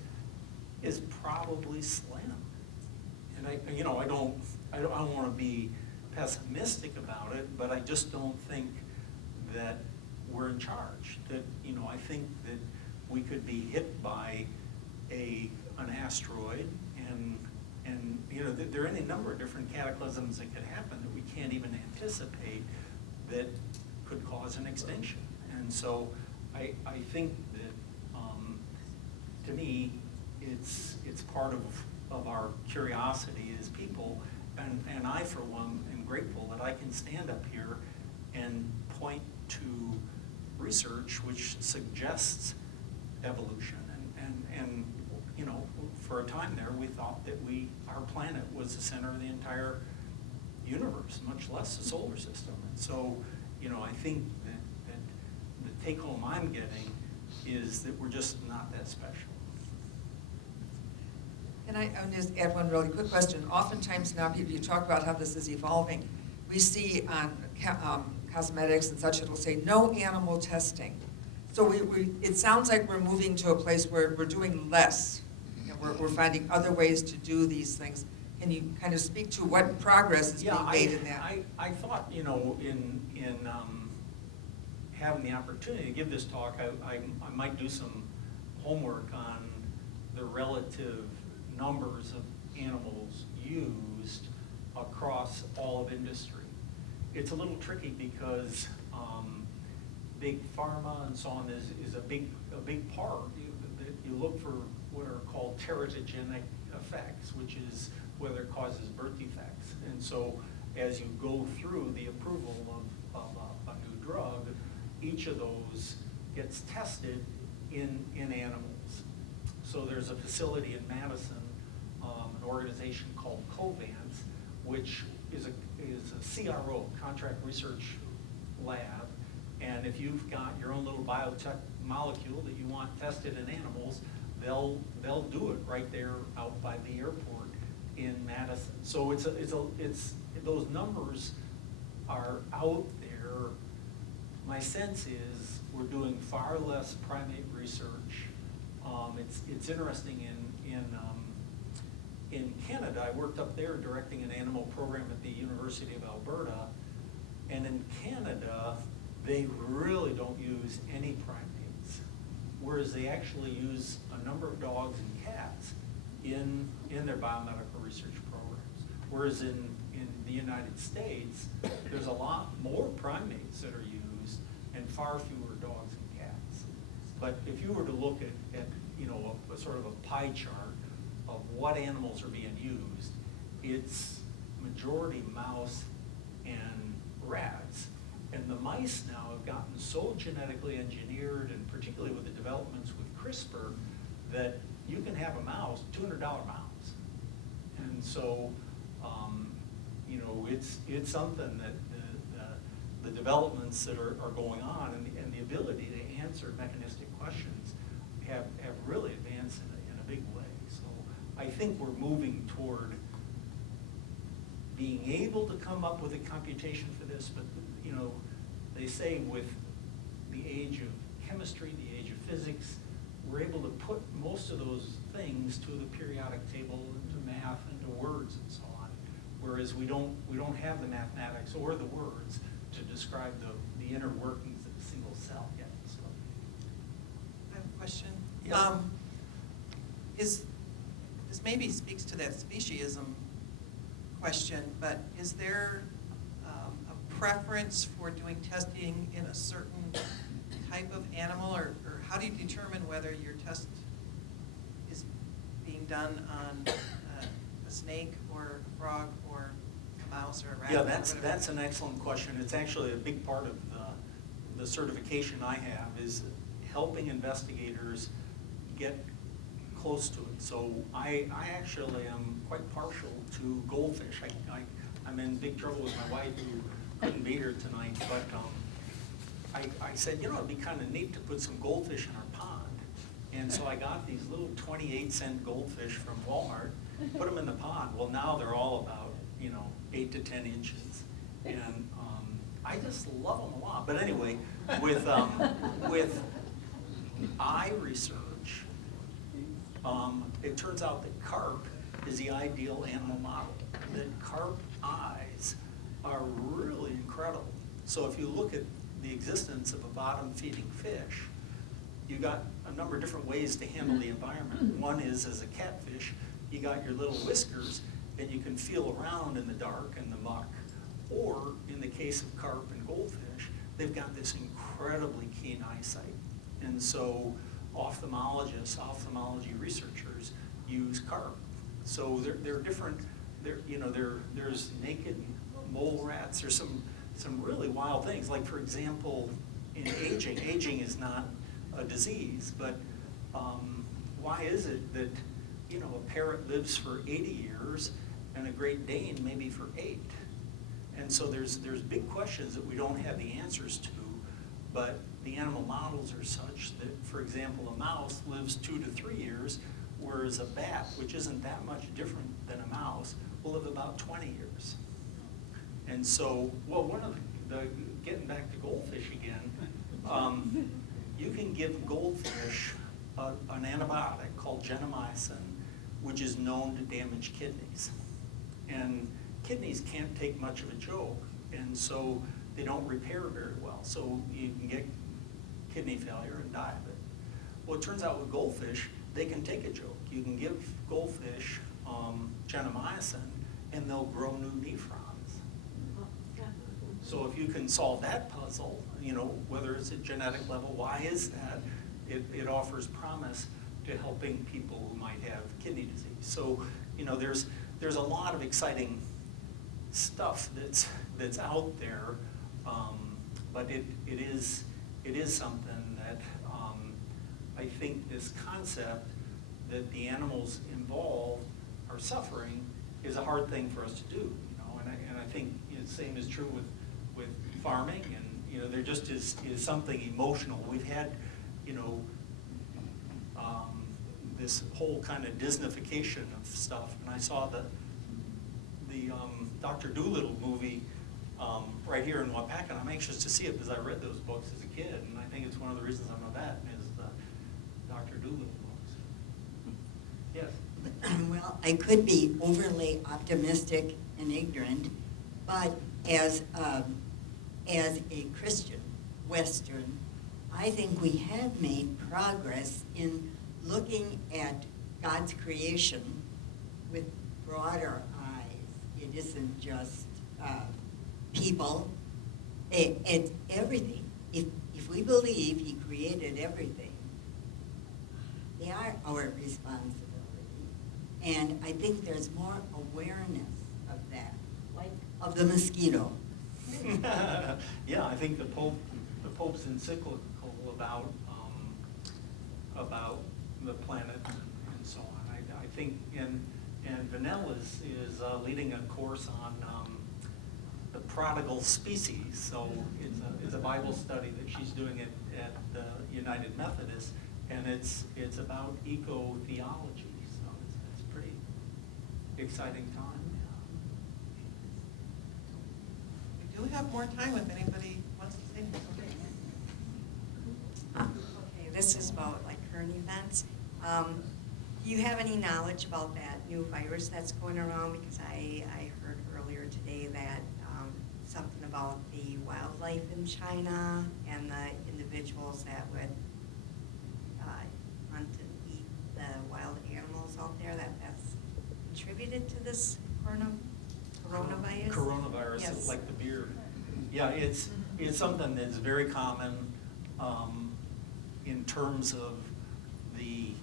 is probably slim. And I don't want to be pessimistic about it, but I just don't think that we're in charge. That, I think that we could be hit by an asteroid, and there are any number of different cataclysms that could happen that we can't even anticipate that could cause an extinction. And so I think that, to me, it's part of our curiosity as people, and I, for one, am grateful that I can stand up here and point to research which suggests evolution. And for a time there, we thought that our planet was the center of the entire universe, much less the solar system. And so, I think that the take home I'm getting is that we're just not that special. And I'll just add one really quick question. Oftentimes now, people, you talk about how this is evolving. We see on cosmetics and such, it'll say no animal testing. So it sounds like we're moving to a place where we're doing less. We're finding other ways to do these things. Can you kind of speak to what progress is being made in that? I thought, in having the opportunity to give this talk, I might do some homework on the relative numbers of animals used across all of industry. It's a little tricky because big pharma and so on is a big part. You look for what are called teratogenic effects, which is whether it causes birth defects. And so as you go through the approval of a new drug, each of those gets tested in animals. So there's a facility in Madison, an organization called Covance, which is a CRO, contract research lab. And if you've got your own little biotech molecule that you want tested in animals, they'll do it right there out by the airport in Madison. So it's those numbers are out there. My sense is we're doing far less primate research. It's interesting in Canada. I worked up there directing an animal program at the University of Alberta, and in Canada they really don't use any primates, whereas they actually use a number of dogs and cats in their biomedical research programs. Whereas in the United States, there's a lot more primates that are used and far fewer dogs and cats. But if you were to look at a sort of a pie chart of what animals are being used, it's majority mouse and rats. And the mice now have gotten so genetically engineered, and particularly with the developments with CRISPR, that you can have a mouse, $200 mouse. And so, it's something that the developments that are going on and the ability to answer mechanistic questions have really advanced in a big way. So I think we're moving toward being able to come up with a computation for this, but they say with the age of chemistry, the age of physics, we're able to put most of those things to the periodic table, into math, into words, and so on. Whereas we don't have the mathematics or the words to describe the inner workings of a single cell yet. So. I have a question. Yeah. This maybe speaks to that speciesism question, but is there a preference for doing testing in a certain type of animal, or how do you determine whether your test is being done on a snake or a frog or a mouse or a rabbit? Yeah, or whatever? that's an excellent question. It's actually a big part of the certification I have is helping investigators get close to it. So I actually am quite partial to goldfish. I'm in big trouble with my wife who couldn't be here tonight, but I said, you know, it'd be kind of neat to put some goldfish in our pond. And so I got these little 28-cent goldfish from Walmart, put them in the pond. Well, now they're all about, 8 to 10 inches. And I just love them a lot. But anyway, with eye research, it turns out that carp is the ideal animal model. That carp eyes are really incredible. So if you look at the existence of a bottom-feeding fish, you got a number of different ways to handle the environment. One is, as a catfish, you got your little whiskers, and you can feel around in the dark and the muck. Or, in the case of carp and goldfish, they've got this incredibly keen eyesight. And so ophthalmology researchers use carp. So they're different, there's naked mole rats, there's some really wild things. Like, for example, in aging is not a disease, but why is it that, a parrot lives for 80 years and a Great Dane maybe for 8? And so there's big questions that we don't have the answers to, but the animal models are such that, for example, a mouse lives 2 to 3 years, whereas a bat, which isn't that much different than a mouse, will live about 20 years. And so, one of getting back to goldfish again, you can give goldfish an antibiotic called gentamicin, which is known to damage kidneys. And kidneys can't take much of a joke, and so they don't repair very well. So you can get kidney failure and die of it. Well, it turns out with goldfish, they can take a joke. You can give goldfish gentamicin, and they'll grow new nephrons. So if you can solve that puzzle, whether it's at genetic level, why is that? It offers promise to helping people who might have kidney disease. So, there's a lot of exciting stuff that's out there, but it is something that I think this concept that the animals involved are suffering is a hard thing for us to do. And I think the same is true with farming, and there just is something emotional. We've had this whole kind of Disneyfication of stuff, and I saw the Dr. Dolittle movie right here in Waupaca, and I'm anxious to see it because I read those books as a kid, and I think it's one of the reasons I'm a vet is the Dr. Dolittle books. Yes? Well, I could be overly optimistic and ignorant, but as a Christian Western, I think we have made progress in looking at God's creation with broader eyes. It isn't just people. It's everything. If we believe He created everything, they are our responsibility. And I think there's more awareness of that, like of the mosquito. Yeah, I think the Pope's encyclical about the planet and so on. I think, and Vanell is leading a course on the prodigal species. So it's a Bible study that she's doing at the United Methodist, and it's about eco-theology. So it's a pretty exciting time. We do have more time if anybody wants to say something. Okay, this is about like current events. Do you have any knowledge about that new virus that's going around? Because I heard earlier today that something about the wildlife in China and the individuals that would hunt and eat the wild animals out there, that's contributed to this Coronavirus? Coronavirus, Yes. like the beer. Yeah, it's something that's very common in terms of the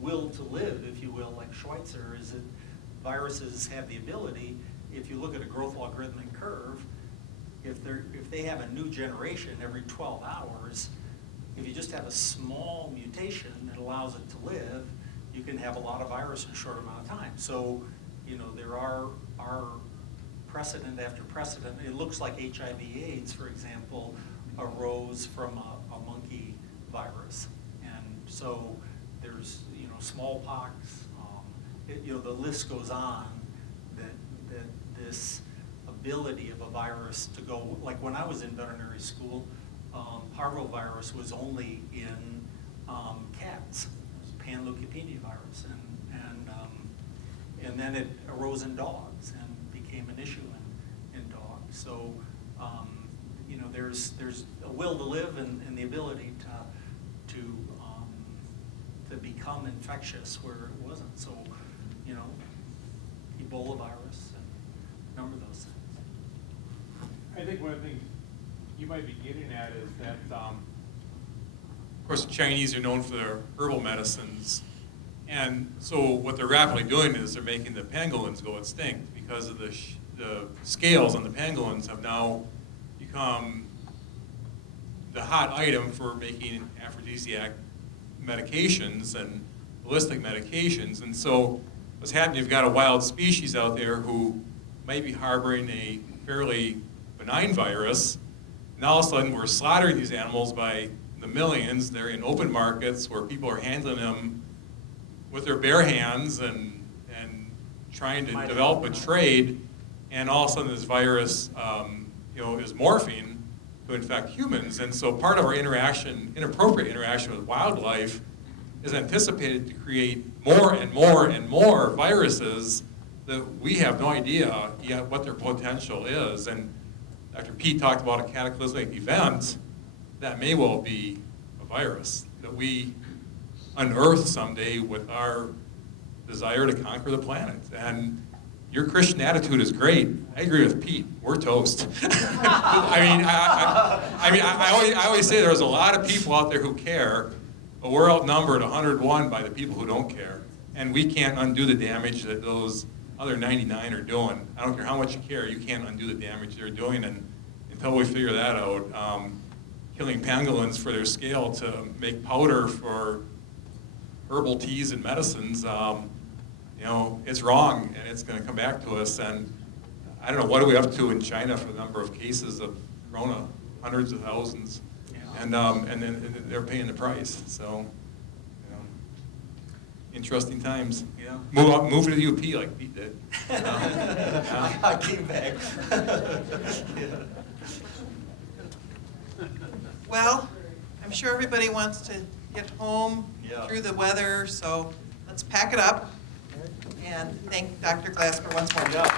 will to live, if you will, like Schweitzer, is that viruses have the ability, if you look at a growth logarithmic curve, if they have a new generation every 12 hours, if you just have a small mutation that allows it to live, you can have a lot of virus in a short amount of time. So, you know, there are precedent after precedent. It looks like HIV/AIDS, for example, arose from a monkey virus. And so there's, you know, smallpox, you know, the list goes on that this ability of a virus to go, like when I was in veterinary school, parvovirus was only in cats. It was panleukopenia virus, and then it arose in dogs and became an issue in dogs. So you know, there's a will to live and the ability to become infectious where it wasn't. So, you know, Ebola virus and a number of those things. I think one of the things you might be getting at is that, of course, the Chinese are known for their herbal medicines. And so what they're rapidly doing is they're making the pangolins go extinct because of the scales on the pangolins have now become the hot item for making aphrodisiac medications and holistic medications. And so what's happening, you've got a wild species out there who might be harboring a fairly benign virus, and all of a sudden we're slaughtering these animals by the millions. They're in open markets where people are handling them with their bare hands and trying to develop a trade, and all of a sudden this virus you know, is morphing to infect humans. And so part of our inappropriate interaction with wildlife is anticipated to create more and more and more viruses that we have no idea yet what their potential is. And Dr. Pete talked about a cataclysmic event that may well be a virus that we unearth someday with our desire to conquer the planet. And your Christian attitude is great. I agree with Pete. We're toast. I always say there's a lot of people out there who care, but we're outnumbered 101 by the people who don't care. And we can't undo the damage that those other 99 are doing. I don't care how much you care, you can't undo the damage they're doing. And until we figure that out, killing pangolins for their scale to make powder for herbal teas and medicines, you know, it's wrong, and it's going to come back to us. And I don't know, what are we up to in China for the number of cases of corona? Hundreds of thousands, and then they're paying the price. So, you know, interesting times. Yeah. Move to the UP like Pete did. I came back. Yeah. Well, I'm sure everybody wants to get home through the weather, so let's pack it up. And thank Dr. Gasper once more. Yeah.